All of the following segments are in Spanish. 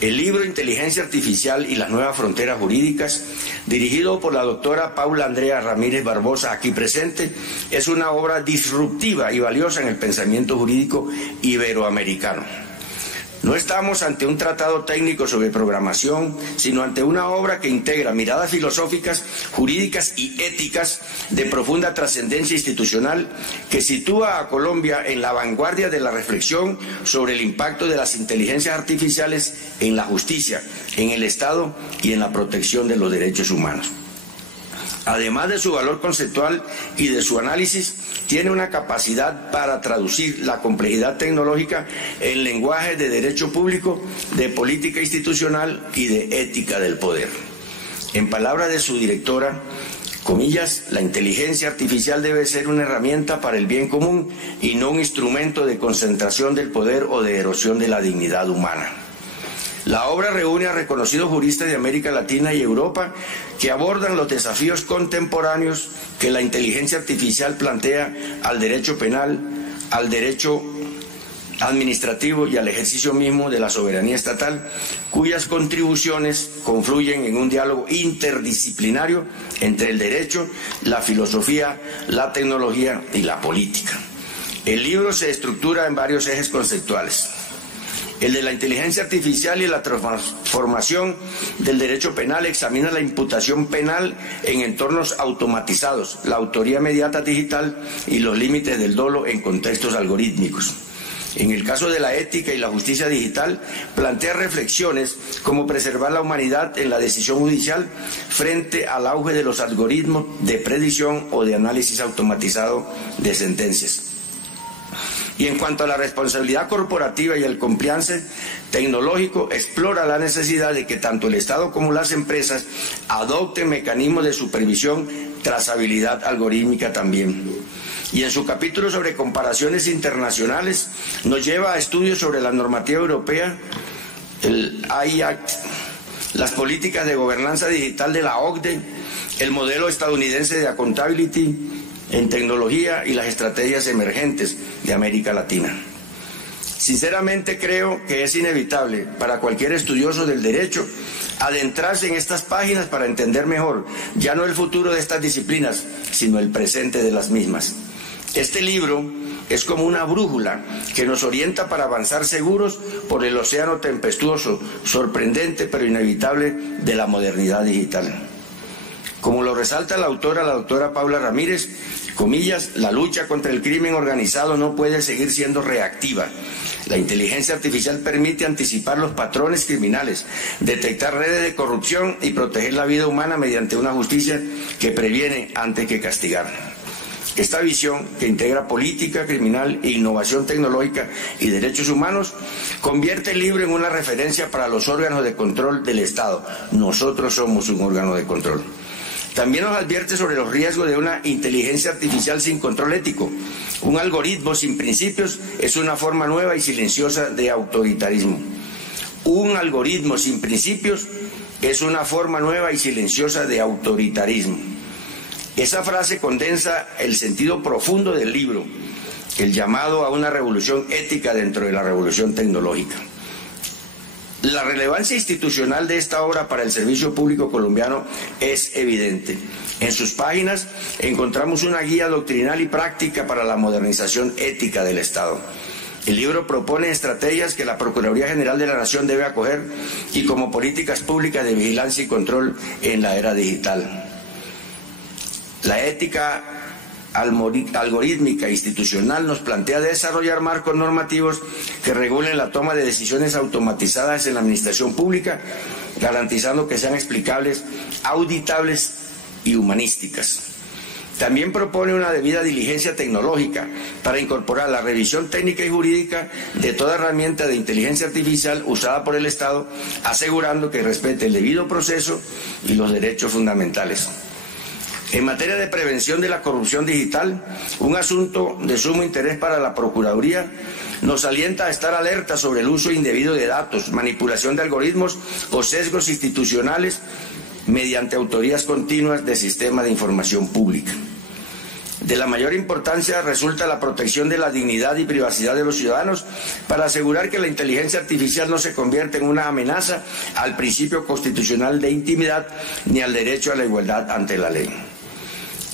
El libro Inteligencia Artificial y las nuevas fronteras jurídicas, dirigido por la doctora Paula Andrea Ramírez Barbosa, aquí presente, es una obra disruptiva y valiosa en el pensamiento jurídico iberoamericano. No estamos ante un tratado técnico sobre programación, sino ante una obra que integra miradas filosóficas, jurídicas y éticas de profunda trascendencia institucional, que sitúa a Colombia en la vanguardia de la reflexión sobre el impacto de las inteligencias artificiales en la justicia, en el Estado y en la protección de los derechos humanos. Además de su valor conceptual y de su análisis, tiene una capacidad para traducir la complejidad tecnológica en lenguaje de derecho público, de política institucional y de ética del poder. En palabras de su directora, comillas, la inteligencia artificial debe ser una herramienta para el bien común y no un instrumento de concentración del poder o de erosión de la dignidad humana. La obra reúne a reconocidos juristas de América Latina y Europa que abordan los desafíos contemporáneos que la inteligencia artificial plantea al derecho penal, al derecho administrativo y al ejercicio mismo de la soberanía estatal, cuyas contribuciones confluyen en un diálogo interdisciplinario entre el derecho, la filosofía, la tecnología y la política. El libro se estructura en varios ejes conceptuales. El de la inteligencia artificial y la transformación del derecho penal examina la imputación penal en entornos automatizados, la autoría inmediata digital y los límites del dolo en contextos algorítmicos. En el caso de la ética y la justicia digital, plantea reflexiones como preservar la humanidad en la decisión judicial frente al auge de los algoritmos de predicción o de análisis automatizado de sentencias. Y en cuanto a la responsabilidad corporativa y el compliance tecnológico, explora la necesidad de que tanto el Estado como las empresas adopten mecanismos de supervisión, trazabilidad algorítmica también. Y en su capítulo sobre comparaciones internacionales nos lleva a estudios sobre la normativa europea, el AI Act, las políticas de gobernanza digital de la OCDE, el modelo estadounidense de accountability en tecnología y las estrategias emergentes de América Latina. Sinceramente creo que es inevitable para cualquier estudioso del derecho adentrarse en estas páginas para entender mejor, ya no el futuro de estas disciplinas, sino el presente de las mismas. Este libro es como una brújula que nos orienta para avanzar seguros por el océano tempestuoso, sorprendente pero inevitable de la modernidad digital. Como lo resalta la doctora Paula Ramírez, comillas, la lucha contra el crimen organizado no puede seguir siendo reactiva. La inteligencia artificial permite anticipar los patrones criminales, detectar redes de corrupción y proteger la vida humana mediante una justicia que previene antes que castigar. Esta visión, que integra política criminal e innovación tecnológica y derechos humanos, convierte el libro en una referencia para los órganos de control del Estado. Nosotros somos un órgano de control. También nos advierte sobre los riesgos de una inteligencia artificial sin control ético. Un algoritmo sin principios es una forma nueva y silenciosa de autoritarismo. Un algoritmo sin principios es una forma nueva y silenciosa de autoritarismo. Esa frase condensa el sentido profundo del libro, el llamado a una revolución ética dentro de la revolución tecnológica. La relevancia institucional de esta obra para el servicio público colombiano es evidente. En sus páginas encontramos una guía doctrinal y práctica para la modernización ética del Estado. El libro propone estrategias que la Procuraduría General de la Nación debe acoger y como políticas públicas de vigilancia y control en la era digital. La ética algorítmica institucional nos plantea desarrollar marcos normativos que regulen la toma de decisiones automatizadas en la administración pública, garantizando que sean explicables, auditables y humanísticas. También propone una debida diligencia tecnológica para incorporar la revisión técnica y jurídica de toda herramienta de inteligencia artificial usada por el Estado, asegurando que respete el debido proceso y los derechos fundamentales. En materia de prevención de la corrupción digital, un asunto de sumo interés para la Procuraduría, nos alienta a estar alerta sobre el uso indebido de datos, manipulación de algoritmos o sesgos institucionales mediante autorías continuas de sistemas de información pública. De la mayor importancia resulta la protección de la dignidad y privacidad de los ciudadanos para asegurar que la inteligencia artificial no se convierta en una amenaza al principio constitucional de intimidad ni al derecho a la igualdad ante la ley.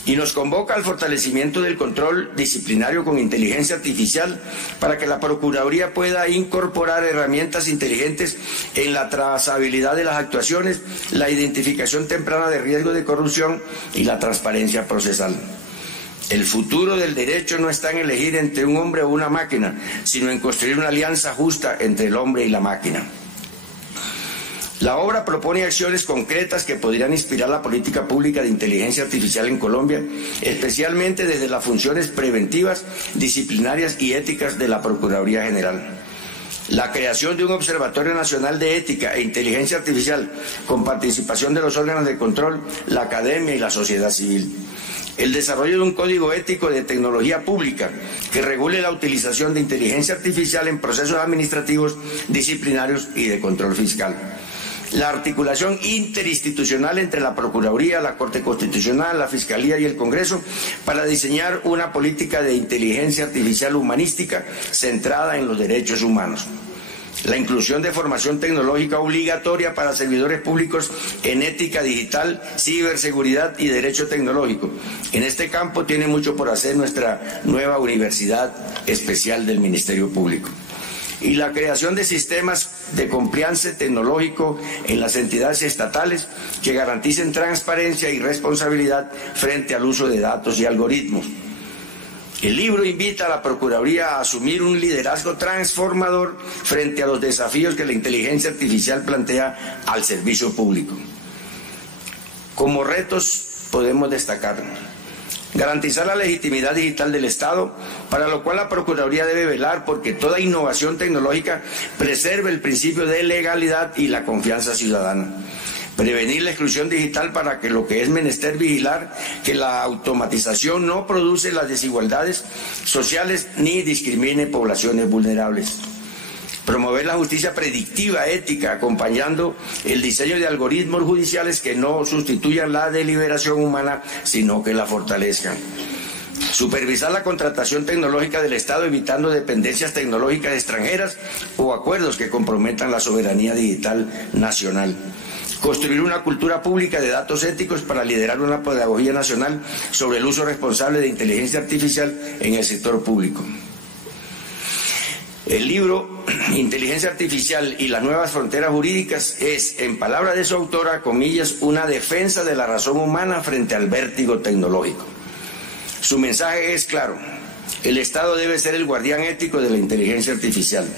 Y nos convoca al fortalecimiento del control disciplinario con inteligencia artificial para que la Procuraduría pueda incorporar herramientas inteligentes en la trazabilidad de las actuaciones, la identificación temprana de riesgo de corrupción y la transparencia procesal. El futuro del derecho no está en elegir entre un hombre o una máquina, sino en construir una alianza justa entre el hombre y la máquina. La obra propone acciones concretas que podrían inspirar la política pública de inteligencia artificial en Colombia, especialmente desde las funciones preventivas, disciplinarias y éticas de la Procuraduría General. La creación de un Observatorio Nacional de Ética e Inteligencia Artificial con participación de los órganos de control, la academia y la sociedad civil. El desarrollo de un código ético de tecnología pública que regule la utilización de inteligencia artificial en procesos administrativos, disciplinarios y de control fiscal. La articulación interinstitucional entre la Procuraduría, la Corte Constitucional, la Fiscalía y el Congreso para diseñar una política de inteligencia artificial humanística centrada en los derechos humanos. La inclusión de formación tecnológica obligatoria para servidores públicos en ética digital, ciberseguridad y derecho tecnológico. En este campo tiene mucho por hacer nuestra nueva Universidad Especial del Ministerio Público. Y la creación de sistemas de compliance tecnológico en las entidades estatales que garanticen transparencia y responsabilidad frente al uso de datos y algoritmos. El libro invita a la Procuraduría a asumir un liderazgo transformador frente a los desafíos que la inteligencia artificial plantea al servicio público. Como retos podemos destacar: garantizar la legitimidad digital del Estado, para lo cual la Procuraduría debe velar porque toda innovación tecnológica preserve el principio de legalidad y la confianza ciudadana. Prevenir la exclusión digital para que lo que es menester vigilar que la automatización no produce las desigualdades sociales ni discrimine poblaciones vulnerables. Promover la justicia predictiva ética, acompañando el diseño de algoritmos judiciales que no sustituyan la deliberación humana, sino que la fortalezcan. Supervisar la contratación tecnológica del Estado, evitando dependencias tecnológicas extranjeras o acuerdos que comprometan la soberanía digital nacional. Construir una cultura pública de datos éticos para liderar una pedagogía nacional sobre el uso responsable de inteligencia artificial en el sector público. El libro Inteligencia Artificial y las nuevas fronteras jurídicas es, en palabras de su autora, comillas, una defensa de la razón humana frente al vértigo tecnológico. Su mensaje es claro: el Estado debe ser el guardián ético de la inteligencia artificial.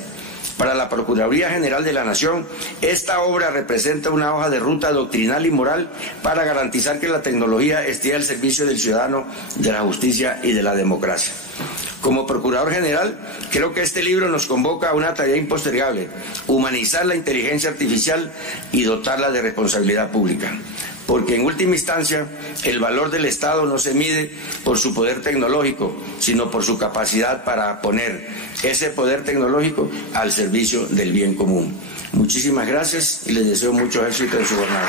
Para la Procuraduría General de la Nación, esta obra representa una hoja de ruta doctrinal y moral para garantizar que la tecnología esté al servicio del ciudadano, de la justicia y de la democracia. Como Procurador General, creo que este libro nos convoca a una tarea impostergable: humanizar la inteligencia artificial y dotarla de responsabilidad pública. Porque en última instancia, el valor del Estado no se mide por su poder tecnológico, sino por su capacidad para poner ese poder tecnológico al servicio del bien común. Muchísimas gracias y les deseo mucho éxito en su jornada.